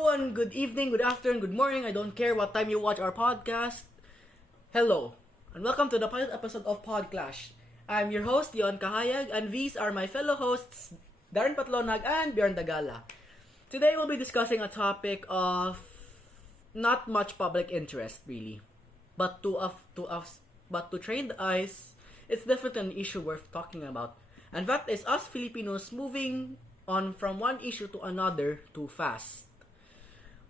everyone. Good evening, good afternoon, good morning. I don't care what time you watch our podcast. Hello, and welcome to the pilot episode of PodClash. I'm your host, Dion Kahayag, and these are my fellow hosts, Darren Patlonag and Bjorn Dagala. Today we'll be discussing a topic of not much public interest, really. But to trained eyes, it's definitely an issue worth talking about. And that is us Filipinos moving on from one issue to another too fast.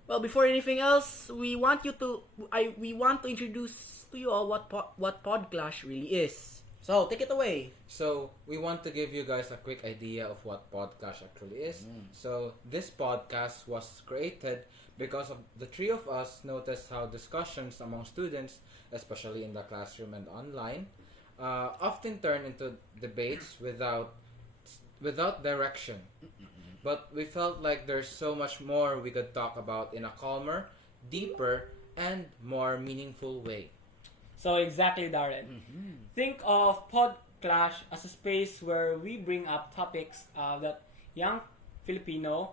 Well, before anything else, we want to introduce to you all what PodClash really is. So, take it away. So, we want to give you guys a quick idea of what PodClash actually is. So, this podcast was created because of the three of us noticed how discussions among students, especially in the classroom and online, often turn into debates without direction. But we felt like there's so much more we could talk about in a calmer, deeper, and more meaningful way. So exactly, Darren. Think of PodClash as a space where we bring up topics that young Filipino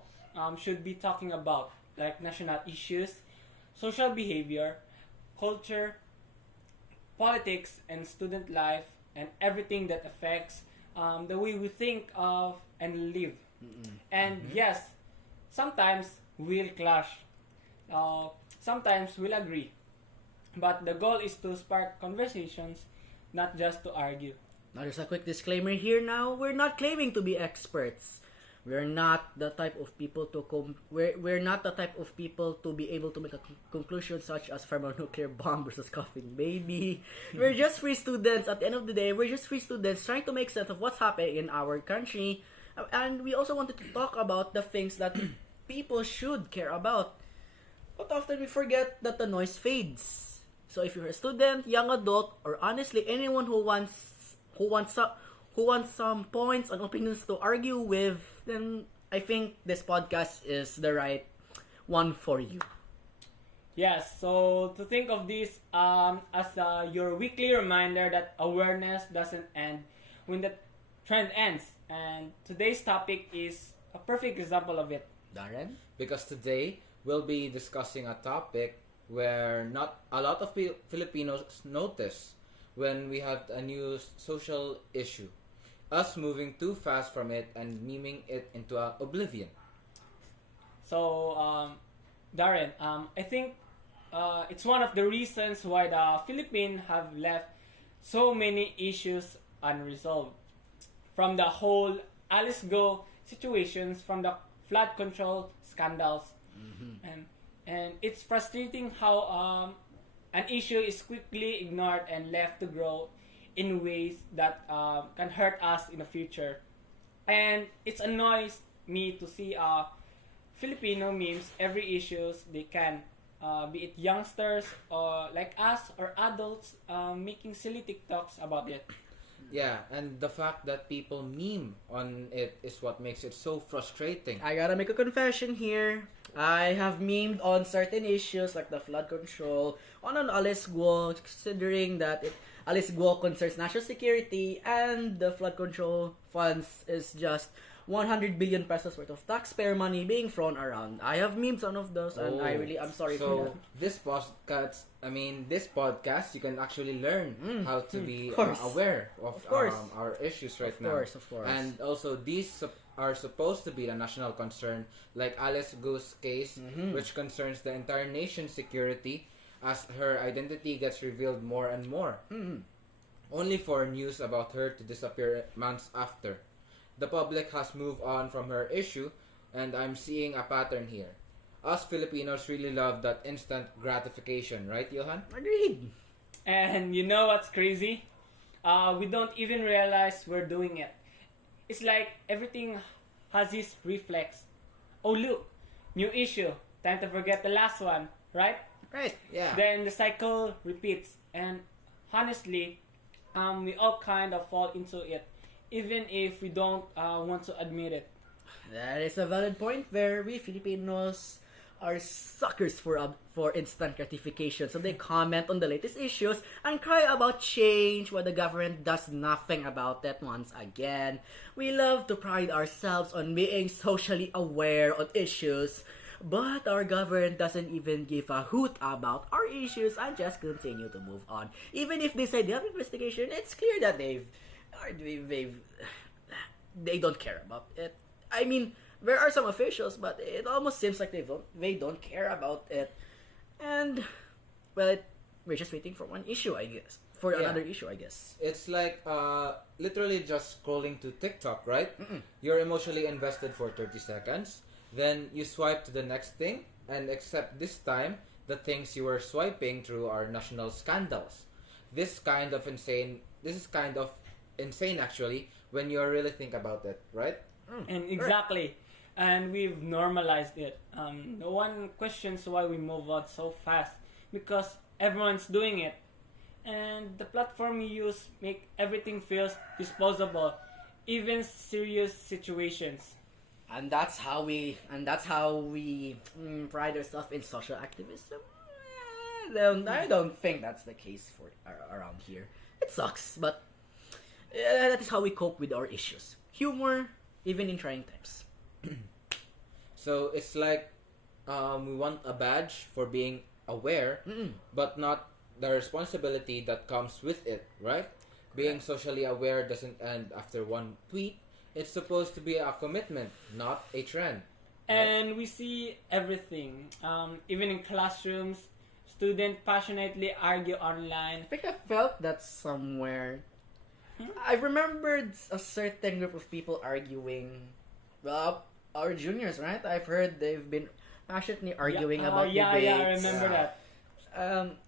should be talking about, like national issues, social behavior, culture, politics, and student life, and everything that affects the way we think of and live. And yes, sometimes we'll clash. Sometimes we'll agree. But the goal is to spark conversations, not just to argue. Now, there's a quick disclaimer here now. We're not claiming to be experts. We're not the type of people we're not the type of people to be able to make a conclusion such as thermonuclear bomb versus coughing baby. We're just free students. At the end of the day, we're just free students trying to make sense of what's happening in our country. And we also wanted to talk about the things that people should care about. But often we forget that the noise fades. So if you're a student, young adult, or honestly anyone who wants some points and opinions to argue with, then I think this podcast is the right one for you. Yes, so to think of this as your weekly reminder that awareness doesn't end when the trend ends. And today's topic is a perfect example of it. Darren? Because today, we'll be discussing a topic where not a lot of Filipinos notice when we have a new social issue. Us moving too fast from it and memeing it into oblivion. So, Darren, I think it's one of the reasons why the Philippines have left so many issues unresolved. From the whole Alice Go situations, from the flood control scandals, and it's frustrating how an issue is quickly ignored and left to grow in ways that can hurt us in the future. And it annoys me to see Filipino memes every issues they can, be it youngsters or like us or adults making silly TikToks about it. Yeah, and the fact that people meme on it is what makes it so frustrating. I gotta make a confession here. I have memed on certain issues like the flood control on an Alice Guo, considering that Alice Guo concerns national security and the flood control funds is just 100 billion pesos worth of taxpayer money being thrown around. I have memed some of those and I'm sorry for that. This podcast, you can actually learn how to be aware of our issues right now. Of course. And also, these are supposed to be a national concern, like Alice Gu's case, which concerns the entire nation's security as her identity gets revealed more and more. Only for news about her to disappear months after. The public has moved on from her issue, and I'm seeing a pattern here. Us Filipinos really love that instant gratification, right, Johan? Agreed. And you know what's crazy? We don't even realize we're doing it. It's like everything has this reflex. Oh look, new issue. Time to forget the last one, right? Right, yeah. Then the cycle repeats. And honestly, we all kind of fall into it, even if we don't want to admit it. That is a valid point where we Filipinos are suckers for instant gratification. So they comment on the latest issues and cry about change while the government does nothing about it once again. We love to pride ourselves on being socially aware on issues, But our government doesn't even give a hoot about our issues and just continue to move on. Even if they say they have investigation, it's clear that they don't care about it. I mean, there are some officials, but it almost seems like they don't care about it. And well, we're just waiting for one issue, I guess. For another issue, I guess. It's like literally just scrolling to TikTok, right? You're emotionally invested for 30 seconds, then you swipe to the next thing, and except this time, the things you were swiping through are national scandals. This is kind of insane actually when you really think about it, right? And exactly. And we've normalized it. No one questions why we move on so fast because everyone's doing it. And the platform we use make everything feels disposable, even serious situations. And that's how we pride ourselves in social activism. I don't think that's the case for around here. It sucks, but that is how we cope with our issues. Humor, even in trying times. So it's like we want a badge for being aware, but not the responsibility that comes with it, right? Being socially aware doesn't end after one tweet. It's supposed to be a commitment, not a trend. And we see everything. Even in classrooms, students passionately argue online. I think I felt that somewhere. I remembered a certain group of people arguing. Well, our juniors, right? I've heard they've been passionately arguing about debates. Yeah, I remember that.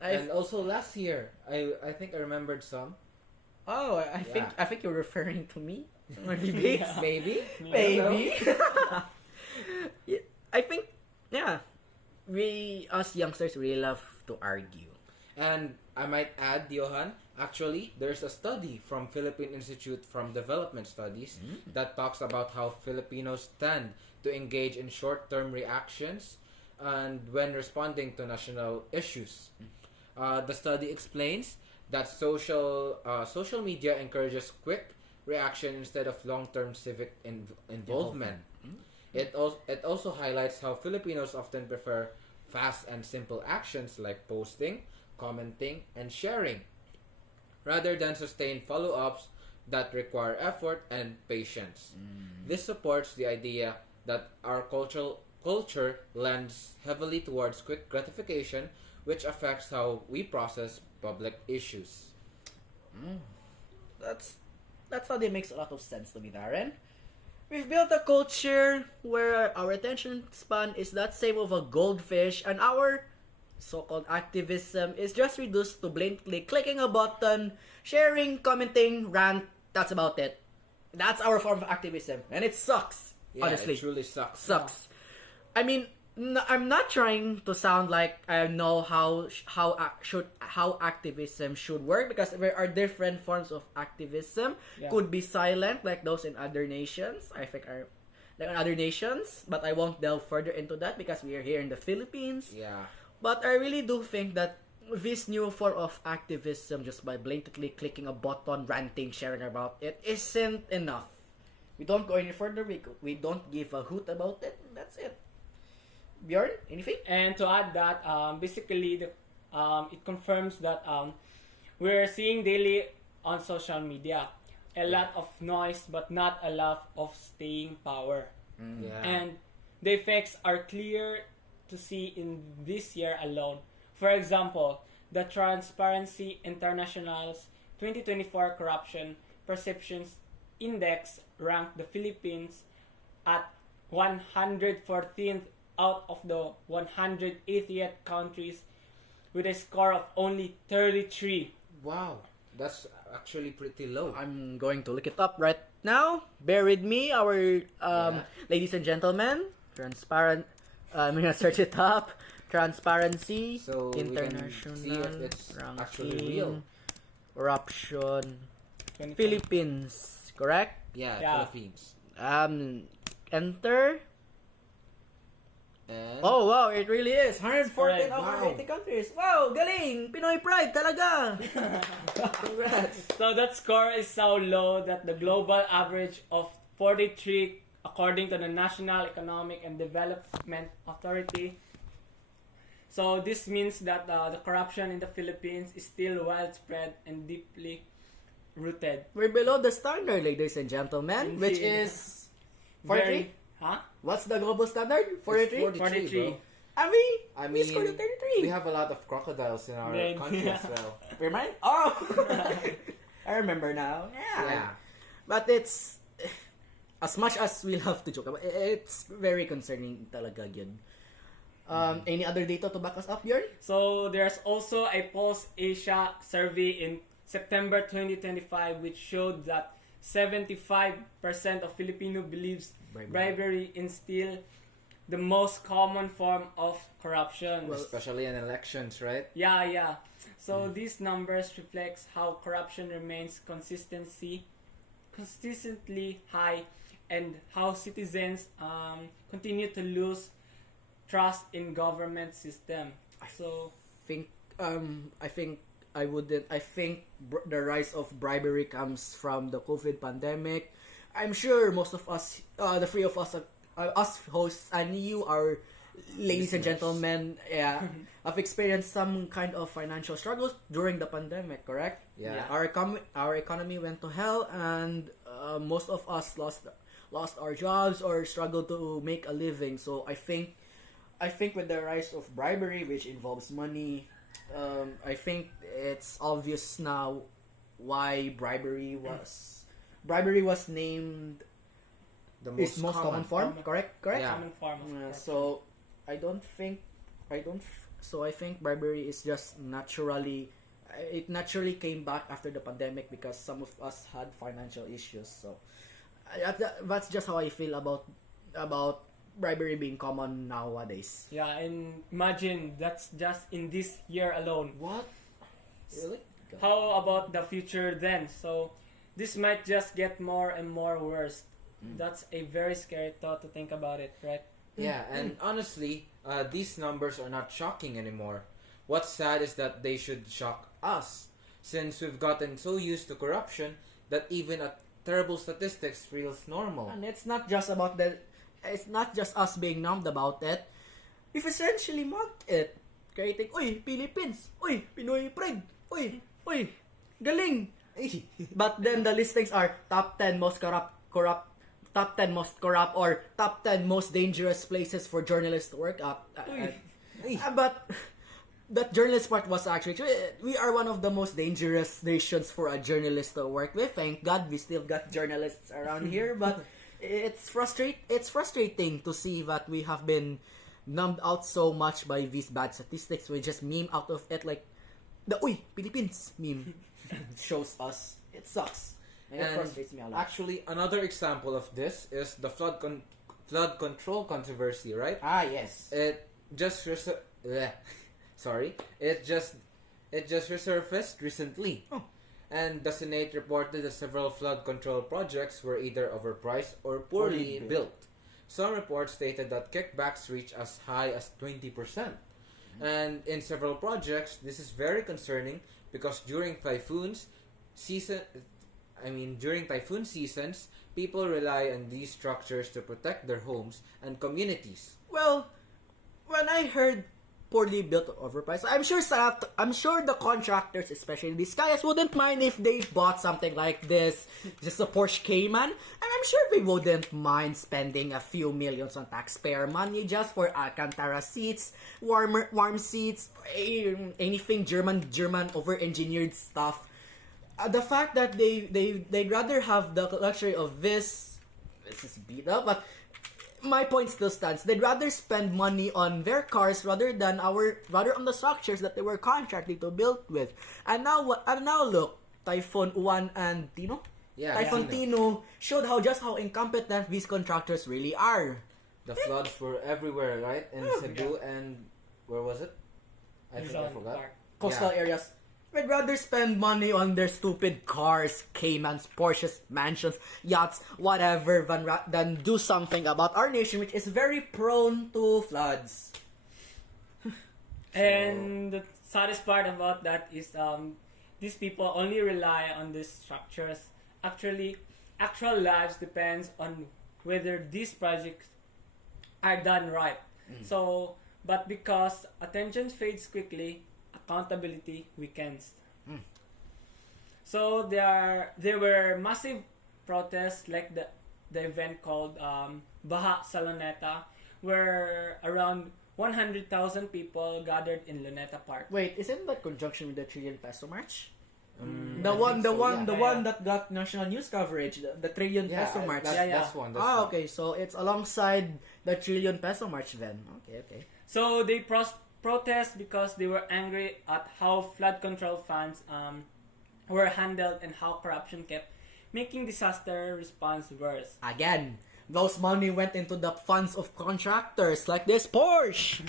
And also last year, I think I remembered some. Oh, I think you're referring to me. My debates, Yeah. maybe. Yeah, I think, we as youngsters really love to argue. And I might add, Johan, actually, there's a study from Philippine Institute from Development Studies that talks about how Filipinos tend to engage in short-term reactions and when responding to national issues. The study explains that social media encourages quick reaction instead of long-term civic involvement. It also highlights how Filipinos often prefer fast and simple actions like posting, commenting, and sharing, rather than sustained follow-ups that require effort and patience. This supports the idea that our culture lends heavily towards quick gratification, which affects how we process public issues. That study makes a lot of sense to me, Darren. We've built a culture where our attention span is that same of a goldfish, and our so-called activism is just reduced to blatantly clicking a button, sharing, commenting, rant. That's about it. That's our form of activism, and it sucks. Yeah, honestly, it truly sucks. sucks. I mean, I'm not trying to sound like I know how activism should work, because there are different forms of activism. Yeah. Could be silent, like those in other nations. I think are like in other nations, but I won't delve further into that because we are here in the Philippines. Yeah. But I really do think that this new form of activism, just by blatantly clicking a button, ranting, sharing about it, isn't enough. We don't go any further. We don't give a hoot about it. That's it. Bjorn, anything? And to add that, basically, it confirms that we're seeing daily on social media a lot of noise, but not a lot of staying power. Yeah. And the effects are clear to see in this year alone. For example, the Transparency International's 2024 Corruption Perceptions Index ranked the Philippines at 114th out of the 180th countries with a score of only 33. Wow, that's actually pretty low. I'm going to look it up right now. Bear with me, our ladies and gentlemen. Transparent. I'm gonna search it up. Transparency So International we can see if it's actually Ranking real. Corruption 24. Philippines, correct? Yeah, Yeah. Philippines. Enter. And Oh wow, it really is. 114 Correct. out of Wow. 80 countries. Wow, galing! Pinoy pride talaga. congrats. So that score is so low that the global average of 43 according to the National Economic and Development Authority. So this means that the corruption in the Philippines is still widespread and deeply rooted. We're below the standard, ladies and gentlemen, which Indeed. is 43. Huh? What's the global standard? 43? 43. bro. And we scored a 33. We have a lot of crocodiles in our Then- country as well. Remind? Oh! I remember now. Yeah. Yeah. But it's, as much as we love to joke about it's very concerning talaga yun. Any other data to back us up, Bjorn? So there's also a Pulse Asia survey in September 2025 which showed that 75% of Filipino believes bribery is still the most common form of corruption. Well, Especially in elections, right? Yeah. So these numbers reflects how corruption remains consistently high and how citizens continue to lose trust in government system. So I think the rise of bribery comes from the COVID pandemic. I'm sure most of us, the three of us, us hosts and you, our ladies and Listeners. gentlemen, have experienced some kind of financial struggles during the pandemic, correct? Yeah. Our economy went to hell, and most of us lost our jobs or struggled to make a living. So I think with the rise of bribery, which involves money, I think it's obvious now why bribery was named The its most common form. Correct. Yeah. common form of corruption. So I think bribery is just naturally. It naturally came back after the pandemic because some of us had financial issues. So that's just how I feel about bribery being common nowadays. Yeah, and imagine that's just in this year alone. What? Really? How about the future then? So this might just get more and more worse. That's a very scary thought to think about it, right? Yeah, and honestly, these numbers are not shocking anymore. What's sad is that they should shock us, since we've gotten so used to corruption that even a terrible statistics feels normal. And it's not just us being numbed about it. We've essentially mocked it. Creating, "Uy, Philippines! Uy, Pinoy pride! Uy, galing!" But then the listings are top 10 most corrupt, top 10 most corrupt, or top 10 most dangerous places for journalists to work at. But that journalist part was actually true. We are one of the most dangerous nations for a journalist to work with. Thank God we still got journalists around here, but it's frustrating to see that we have been numbed out so much by these bad statistics. We just meme out of it, like the "Uy, Philippines" meme shows us. It sucks. And it frustrates me a lot. Actually, another example of this is the flood control controversy, right? Ah, yes. It just resurfaced recently. Oh. And the Senate reported that several flood control projects were either overpriced or poorly built. Some reports stated that kickbacks reach as high as 20%. And in several projects, this is very concerning because during typhoon seasons, people rely on these structures to protect their homes and communities. Well, when I heard poorly built or overpriced, I'm sure the contractors, especially these guys, wouldn't mind if they bought something like this, just a Porsche Cayman, and I'm sure they wouldn't mind spending a few millions on taxpayer money just for Alcantara seats, warm seats, anything German over-engineered stuff. The fact that they'd rather have the luxury of this is beat up, but my point still stands. They'd rather spend money on their cars rather on the structures that they were contracted to build with. And now look, Typhoon Uwan and Tino. Yeah, Typhoon Tino showed how incompetent these contractors really are. The floods were everywhere, right? In Cebu and where was it? I think I forgot. Coastal areas. I'd rather spend money on their stupid cars, Caymans, Porsches, mansions, yachts, whatever, than do something about our nation, which is very prone to floods. And the saddest part about that is these people only rely on these structures. Actually, actual lives depends on whether these projects are done right. So, but because attention fades quickly, accountability weakens. So there were massive protests like the event called Baha sa Luneta, where around 100,000 people gathered in Luneta Park. Wait, isn't that conjunction with the Trillion Peso March? I The one Yeah. that got national news coverage, the Trillion Peso March. That's one. That's Ah, one. okay, so it's alongside the Trillion Peso March then. Okay. So they protest because they were angry at how flood control funds were handled and how corruption kept making disaster response worse. Again, those money went into the funds of contractors like this Porsche,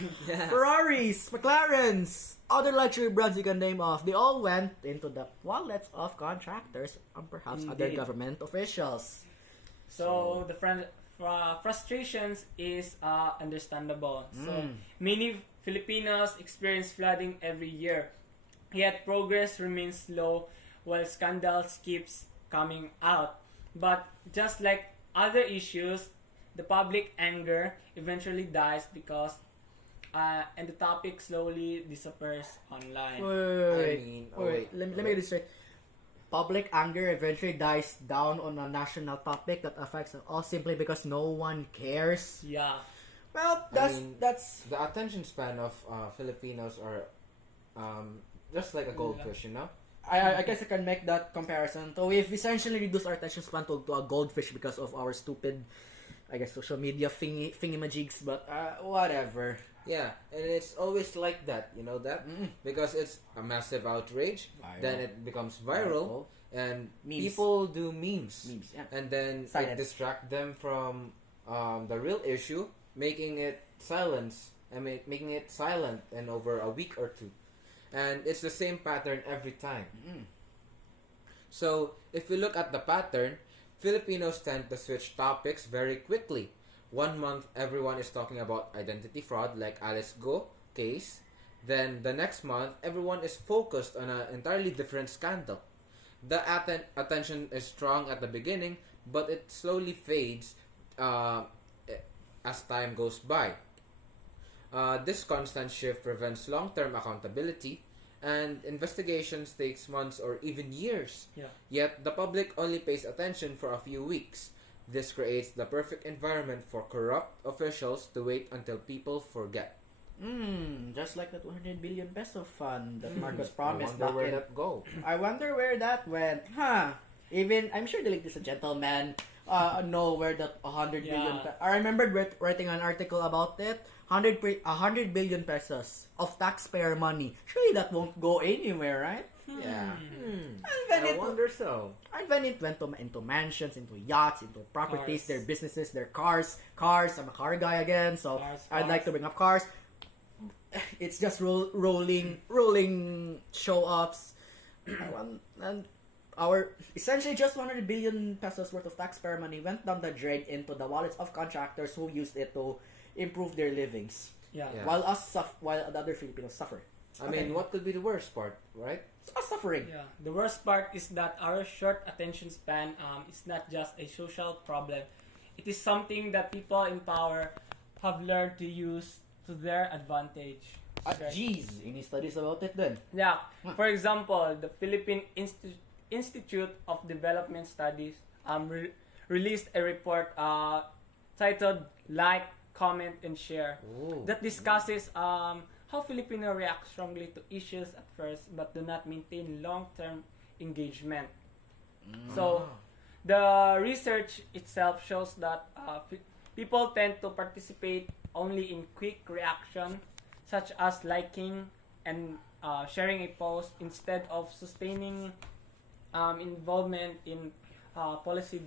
Ferraris, McLarens, other luxury brands you can name off. They all went into the wallets of contractors and perhaps other Indeed. government officials. So the frustrations is understandable. So many Filipinos experience flooding every year, yet progress remains slow while scandals keeps coming out. But just like other issues, the public anger eventually dies because and the topic slowly disappears online. Wait. Let me get this straight. Public anger eventually dies down on a national topic that affects us all simply because no one cares. Yeah. Well, I mean, that's The attention span of Filipinos are just like a goldfish, you know. I guess I can make that comparison. So we've essentially reduced our attention span to a goldfish because of our stupid, I guess, social media thingy-majigs, but whatever. Yeah, and it's always like that, you know that? Because it's a massive outrage, Viral. then it becomes viral, and Memes. people do memes. Yeah. And then Silence. it distract them from the real issue, making it making it silent and over a week or two. And it's the same pattern every time. So, if we look at the pattern, Filipinos tend to switch topics very quickly. 1 month, everyone is talking about identity fraud like Alice Go case. Then, the next month, everyone is focused on an entirely different scandal. The attention is strong at the beginning, but it slowly fades as time goes by. This constant shift prevents long-term accountability, and investigations takes months or even years. Yeah. Yet the public only pays attention for a few weeks. This creates the perfect environment for corrupt officials to wait until people forget. Just like that 100 billion peso fund that Marcos I promised wonder back where in. that go. I wonder where that went. Even I'm sure the latest gentleman know where that 100 billion. Yeah. I remembered writing an article about it. 100 billion pesos of taxpayer money. Surely that won't go anywhere, right? Yeah. And then I wonder so. And then it went into mansions, into yachts, into properties, Cars. their businesses, their cars. I'm a car guy again, so Cars. I'd like to bring up cars. It's just rolling show ups, and our essentially just 100 billion pesos worth of taxpayer money went down the drain into the wallets of contractors who used it to improve their livings, Yeah. Yeah. while the other Filipinos suffer. I mean, what could be the worst part, right? It's us suffering. Yeah. The worst part is that our short attention span is not just a social problem. It is something that people in power have learned to use to their advantage. Right? Jeez, any studies about it then? Yeah. For example, the Philippine Institute of Development Studies released a report titled "Like, Comment, and Share" Ooh. that discusses how Filipinos react strongly to issues at first but do not maintain long-term engagement. So, the research itself shows that people tend to participate only in quick reaction, such as liking and sharing a post instead of sustaining involvement in policy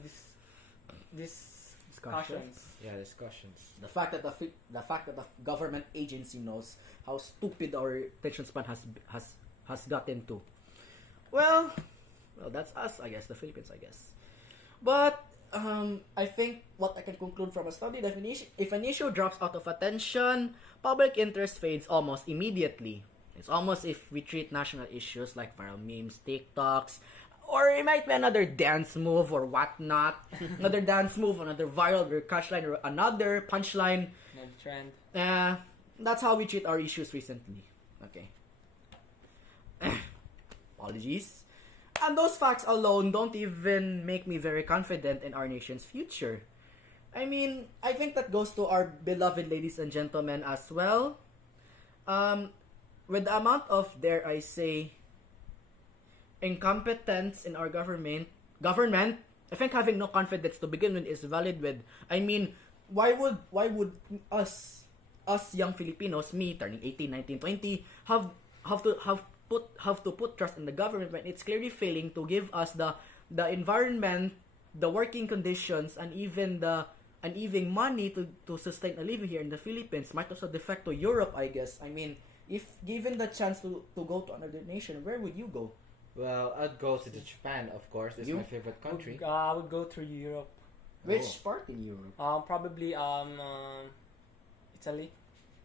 discussions. Yeah, discussions. The fact that the government agency knows how stupid our attention span has gotten to. Well, that's us, I guess, the Philippines, I guess. But I think what I can conclude from a study definition: if an issue drops out of attention, public interest fades almost immediately. It's almost if we treat national issues like viral memes, TikToks, or it might be another dance move or whatnot. Another dance move, another viral catchline, or another punchline. Another trend. That's how we treat our issues recently. Okay. Apologies. And those facts alone don't even make me very confident in our nation's future. I mean, I think that goes to our beloved ladies and gentlemen as well. With the amount of, dare I say, incompetence in our government, I think having no confidence to begin with is valid with. I mean, why would us young Filipinos, me turning 18, 19, 20, have to put trust in the government when it's clearly failing to give us the environment, the working conditions, and even money to sustain a living here in the Philippines? Might also defect to Europe, I guess. I mean, if given the chance to go to another nation, where would you go? Well, I'd go to Japan, of course. It's You? my favorite country. I would go to Europe. Which part in Europe? Probably Italy.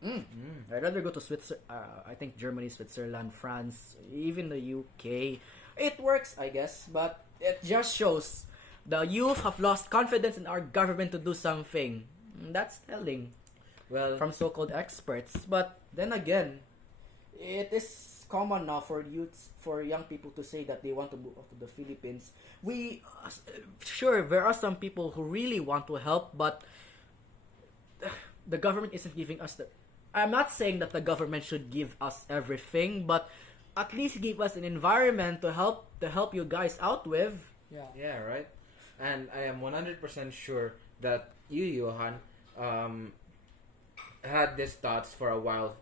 I'd rather go to Switzerland. I think Germany, Switzerland, France, even the UK. It works, I guess, but it just shows the youth have lost confidence in our government to do something. That's telling Well, from so-called experts. But then again, it is common now for young people to say that they want to move out to the Philippines. Sure, there are some people who really want to help, but the government isn't giving us the. I'm not saying that the government should give us everything, but at least give us an environment to help you guys out with. yeah, right. And I am 100% sure that you, Johan, had these thoughts for a while.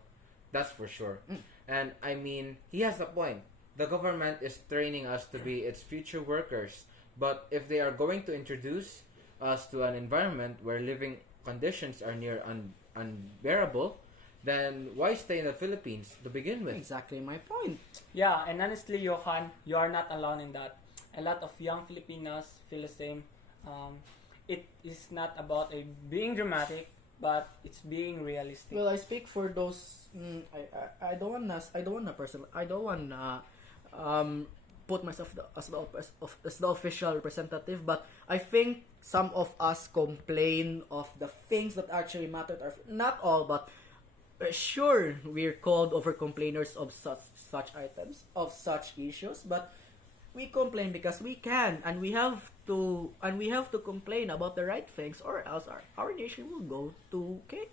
That's for sure. And I mean, he has a point. The government is training us to be its future workers. But if they are going to introduce us to an environment where living conditions are near unbearable, then why stay in the Philippines to begin with? Exactly my point. Yeah, and honestly, Johan, you are not alone in that. A lot of young Filipinos feel the same. It is not about being dramatic, but it's being realistic. Well, I speak for those. I don't wanna put myself as the official representative, but I think some of us complain of the things that actually matter. Not all, but sure, we're called over complainers of such items, of such issues, but we complain because we can, and we have to complain about the right things, or else our nation will go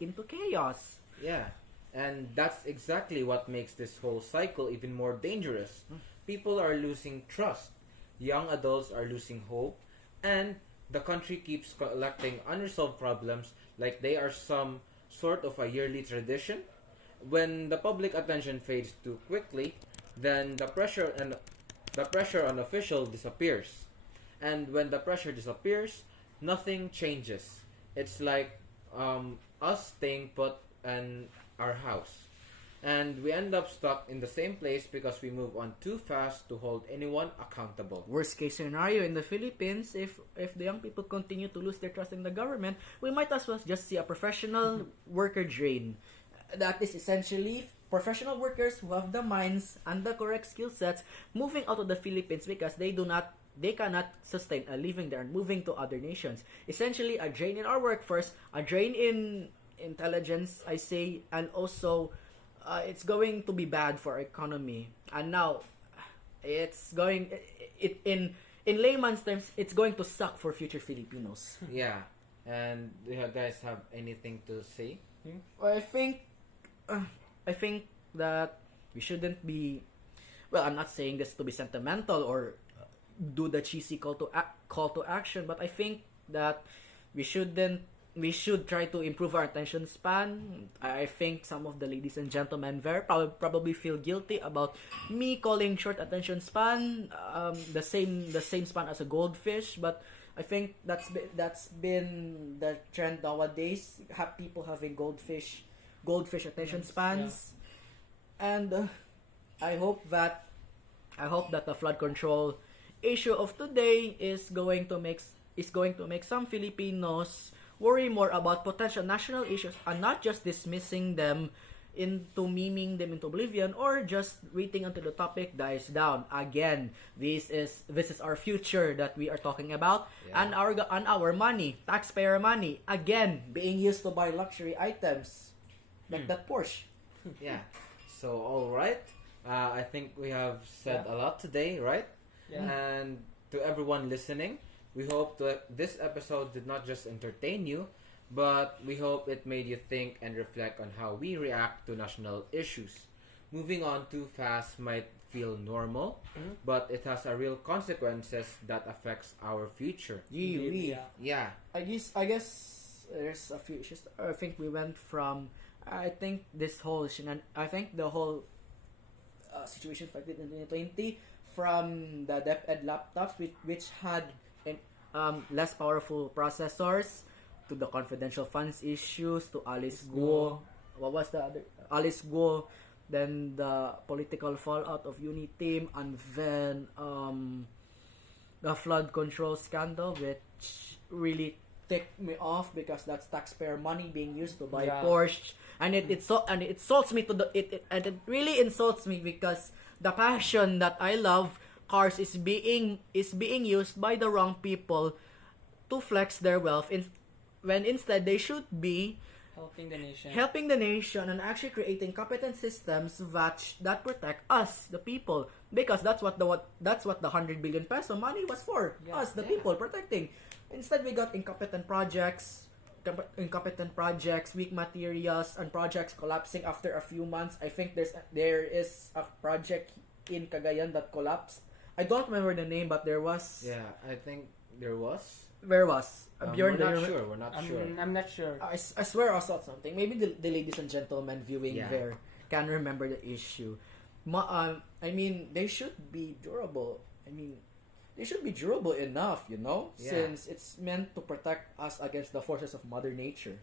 into chaos. Yeah, and that's exactly what makes this whole cycle even more dangerous. People are losing trust, young adults are losing hope, and the country keeps collecting unresolved problems like they are some sort of a yearly tradition. When the public attention fades too quickly, then the pressure on official disappears. And when the pressure disappears, nothing changes. It's like us staying put in our house. And we end up stuck in the same place because we move on too fast to hold anyone accountable. Worst case scenario in the Philippines, if the young people continue to lose their trust in the government, we might as well just see a professional worker drain. That is essentially professional workers who have the minds and the correct skill sets moving out of the Philippines because they cannot sustain a living there and moving to other nations. Essentially, a drain in our workforce, a drain in intelligence, I say, and also it's going to be bad for our economy. And now, in layman's terms, it's going to suck for future Filipinos. Yeah. And do you guys have anything to say? Well, I think that we shouldn't be. Well, I'm not saying this to be sentimental or do the cheesy call to action, but I think that we should try to improve our attention span. I think some of the ladies and gentlemen there probably feel guilty about me calling short attention span the same span as a goldfish, but I think that's been the trend nowadays. Have people having goldfish attention spans, and I hope that the flood control issue of today is going to make some Filipinos worry more about potential national issues and not just dismissing them into memeing them into oblivion or just waiting until the topic dies down. Again, this is our future that we are talking about, Yeah. and our money, taxpayer money, again being used to buy luxury items like that Porsche. Yeah. So, all right. I think we have said a lot today, right? Yeah. And to everyone listening, we hope that this episode did not just entertain you, but we hope it made you think and reflect on how we react to national issues. Moving on too fast might feel normal, but it has a real consequences that affects our future. Yeah. Yeah. I guess there's a few issues. I think we went from I think this whole I think the whole situation started in 2020 from the DepEd laptops which had less powerful processors to the confidential funds issues to Alice Guo. What was the other? Alice Guo. Then the political fallout of Uniteam, and then the flood control scandal, which really ticked me off because that's taxpayer money being used to buy Porsche, and it insults me to it really insults me because the passion that I love cars is being used by the wrong people to flex their wealth when instead they should be helping the nation and actually creating competent systems that protect us, the people, because that's what the 100 billion peso money was for, us, the people, protecting. Instead, we got incompetent projects, weak materials, and projects collapsing after a few months. I think there is a project in Cagayan that collapsed. I don't remember the name, but there was. Yeah, I think there was. Where was? We're not sure. I'm not sure. I swear I saw something. Maybe the ladies and gentlemen viewing there can remember the issue. I mean, they should be durable. I mean, they should be durable enough, since it's meant to protect us against the forces of Mother Nature.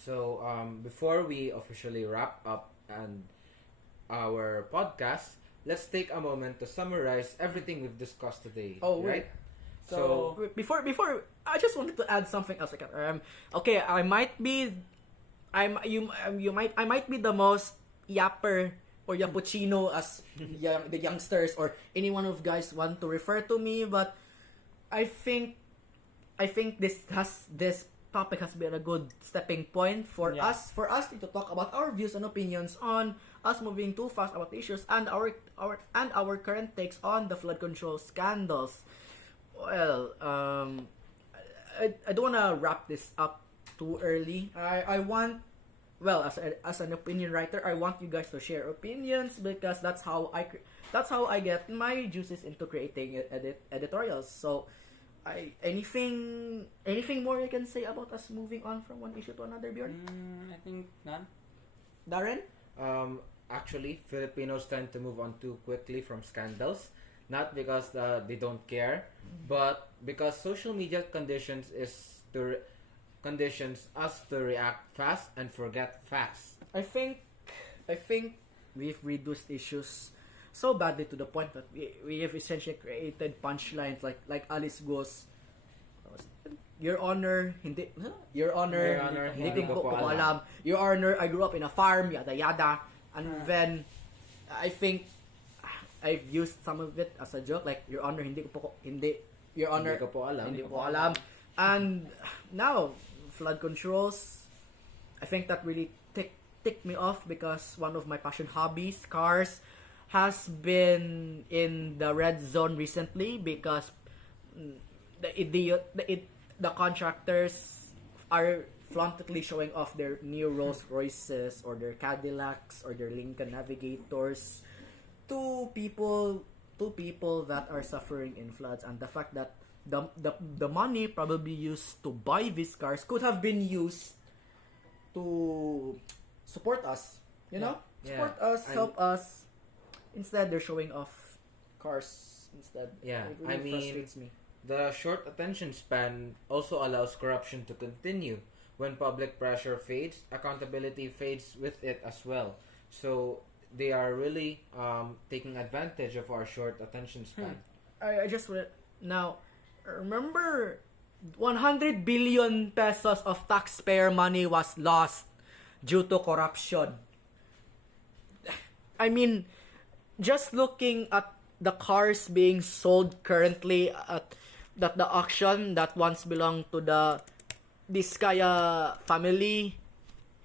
So, before we officially wrap up and our podcast, let's take a moment to summarize everything we've discussed today. Oh, right? wait. So before I just wanted to add something else. Okay, I might be the most yapper or yapuchino as the youngsters or any one of guys want to refer to me, but I think this topic has been a good stepping point for us to talk about our views and opinions on us moving too fast about issues and our current takes on the flood control scandals. Well, I don't want to wrap this up too early. I want, well, as an opinion writer, I want you guys to share opinions because that's how I get my juices into creating editorials. So, anything more you can say about us moving on from one issue to another, Bjorn? I think none. Darren? Actually, Filipinos tend to move on too quickly from scandals. Not because they don't care, but because social media conditions us to react fast and forget fast. I think we've reduced issues so badly to the point that we have essentially created punchlines like Alice goes, Your Honor, hindi ko po alam. Your Honor, I grew up in a farm, yada yada. And then I think I've used some of it as a joke, like, Your Honor, Your Honor, hindi ko po alam. And now, flood controls, I think that really ticked me off because one of my passion hobbies, cars, has been in the red zone recently because the contractors are flauntedly showing off their new Rolls Royces or their Cadillacs or their Lincoln Navigators to people that are suffering in floods, and the fact that the money probably used to buy these cars could have been used to support us, support us, help us. Instead, they're showing off cars instead. Yeah, it really frustrates me. The short attention span also allows corruption to continue. When public pressure fades, accountability fades with it as well. So they are really taking advantage of our short attention span. I just now remember 100 billion pesos of taxpayer money was lost due to corruption. I mean, just looking at the cars being sold currently at the auction that once belonged to the Vizcaya family.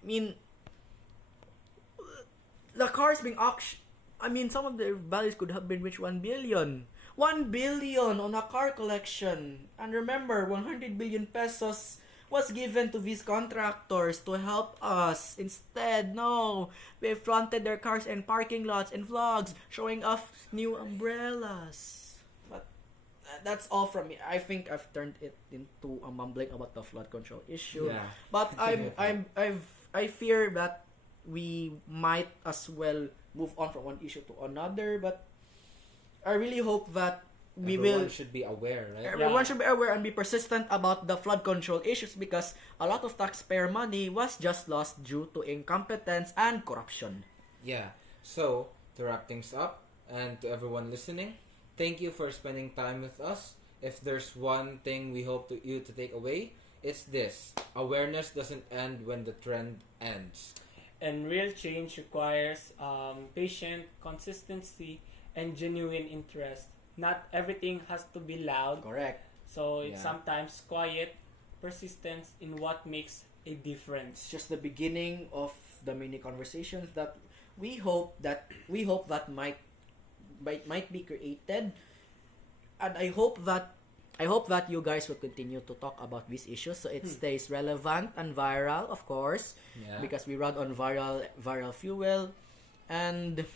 I mean, the cars being auctioned. I mean, some of their values could have been reached 1 billion. 1 billion on a car collection. And remember, 100 billion pesos was given to these contractors to help us. Instead, no, they flaunted their cars in parking lots and vlogs, showing off new umbrellas. But that's all from me. I think I've turned it into a mumbling about the flood control issue. Yeah. But I fear that we might as well move on from one issue to another. But I really hope that Everyone should be aware, right? everyone should be aware and be persistent about the flood control issues, because a lot of taxpayer money was just lost due to incompetence and corruption. Yeah. So, to wrap things up, and to everyone listening, thank you for spending time with us. If there's one thing we hope you to take away, it's this: awareness doesn't end when the trend ends. And real change requires patience, consistency, and genuine interest. Not everything has to be loud. Correct. So it's Yeah. sometimes quiet, persistence in what makes a difference. It's just the beginning of the mini conversations that we hope that might be created, and I hope that you guys will continue to talk about these issues so it stays relevant and viral, of course, Yeah. because we run on viral fuel. And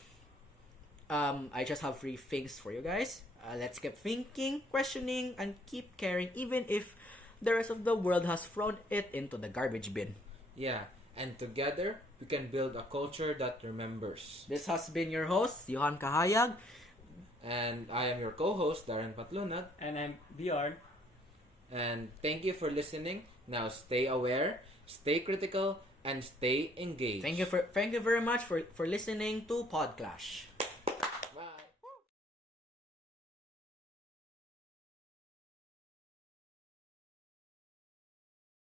I just have 3 things for you guys. Let's keep thinking, questioning, and keep caring, even if the rest of the world has thrown it into the garbage bin. Yeah. And together, we can build a culture that remembers. This has been your host, Johan Kahayag. And I am your co-host, Darren Patlunat. And I'm Bjorn. And thank you for listening. Now stay aware, stay critical, and stay engaged. Thank you very much for listening to PodClash.